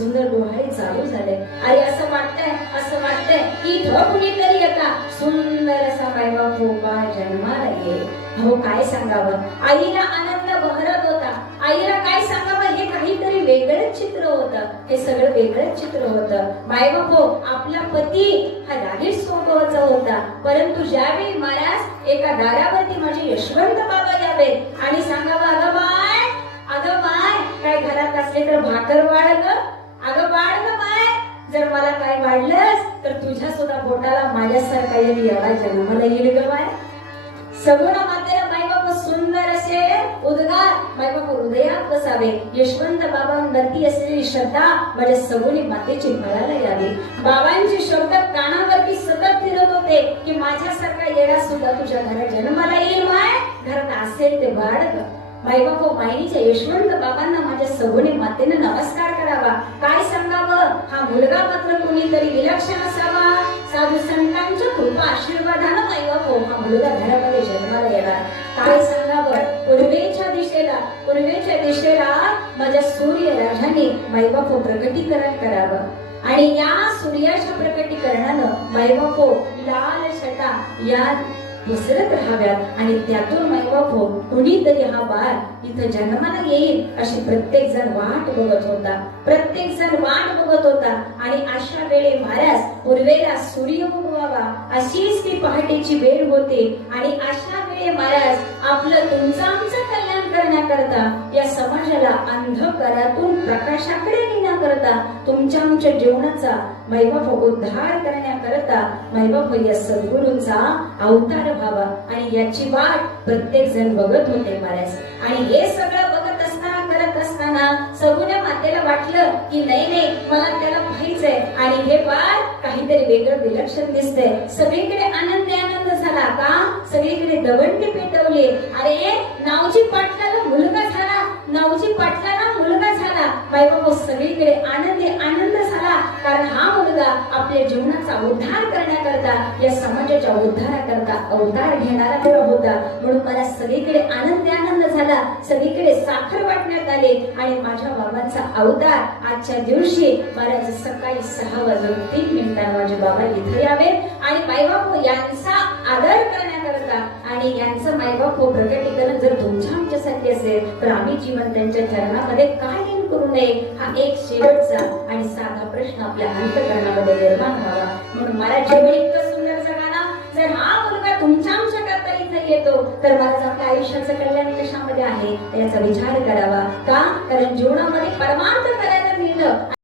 सुंदर डोहाळे चालू झाले. अरे असं वाटतंय की इथं कुणीतरी एका सुंदर असा बायबापू जन्माला येईल. हो काय सांगावं, आईला आनंद बहरत होता. आईला काय सांगावं, हे काहीतरी वेगळंच चित्र होतं. हे सगळं वेगळंच चित्र होतं. मायबापू आपला पती हा रागीट स्वभावाचा होता, परंतु ज्यावेळी महाराज एका दारावरती माझे यशवंत बाबा यावे आणि सांगावं, अगं बाय काय घरात असले तर भाकर वाढ ग, अगं वाढ ग बाय, जर मला काय वाढलंस तर तुझ्या सुद्धा पोटाला माझ्यासारखा एवढा जन्माला येईल ग बाय. सगुणा मातेला मायबाप सुंदर असे उद्गार मायबाप हृदयात बसावे. यशवंत बाबांवरती असलेली श्रद्धा माझ्या सगुणी मातेची मळाला यावी. बाबांचे शब्द कानावरती सतत फिरत होते की माझ्यासारखा येडा सुद्धा तुझ्या घरात जन्माला येईल माय, घरात असेल ते बाळग. मायबाप मायनीच्या यशवंत बाबांना माझ्या सगुणी मातेने नमस्कार करावा. काय सांगावं, हा मुलगा मात्र कोणीतरी विलक्षण असावा. साधू संतांच्या कृपा आशीर्वादानं मायबाप हा मुलगा घरामध्ये जन्माला येणार. काय सांगावं, पूर्वेच्या दिशेला माझ्या सूर्य राजाने मायबाप प्रकटीकरण करावं आणि या सूर्याच्या प्रकटीकरणानं मायबाप लाल छटा या पसरत राहाव्यात आणि त्यातून मायबाप कुणीतरी हा बाळ इथं जन्माला येईल अशी प्रत्येक जण वाट बघत होता. आणि अशा वेळे महाराज पूर्वेला सूर्य उगवावा अशीच ती पहाटेची वेळ होती. आणि अशा वेळे महाराज आपलं तुमचं आमचं कल्याण करण्याकरता, या समाजाला अंधकारातून प्रकाशाकडे नेण्याकरता, तुमच्या आमच्या जीवनाचा मायबाप उद्धार करण्याकरता मायबाप या सद्गुरूंचा अवतार व्हावा आणि याची वाट प्रत्येक जण बघत होते महाराज. आणि हे सगळं बघत असताना करत असताना सगुण्या मातेला वाटलं की नाही मला त्याला पाहायचंय आणि हे बाळ काहीतरी वेगळं विलक्षण दिसतंय. सगळीकडे आनंद झाला का, सगळीकडे दवंडी पेटवली. अरे नावजी पाटलाला मुलगा झाला, नावजी पाटलाला मुलगा झाला. बायबाबा सगळीकडे आनंद झाला, कारण हा मुलगा आपल्या जीवनाचा उद्धार करण्याकरता, या समाजाच्या उद्धाराकरता अवतार घेणारा होता. म्हणून मला सगळीकडे आनंद झाला, सगळीकडे साखर वाटण्यात आले आणि माझ्या बाबांचा अवतार आजच्या दिवशी महाराज सकाळी 6:03 माझे बाबा इथे यावे आणि मायबाप यांचा आदर करण्याकरता आणि यांचं मायबाप प्रकटीकरण जर तुमच्या आमच्यासाठी असेल तर आम्ही जीवन त्यांच्या चरणामध्ये काय लीन करू नये, हा एक शेवटचा आणि साधा प्रश्न आपल्या अंतःकरणामध्ये निर्माण व्हावा. म्हणून मला जेवढी इतकं सुंदर जगाना, जर हा मुलगा तुमच्या आमच्या करता इथे येतो तर माझं आपल्या आयुष्याचं कल्याण कशामध्ये आहे याचा विचार करावा. का, कारण जीवनामध्ये परमार्थ करायला मिळणं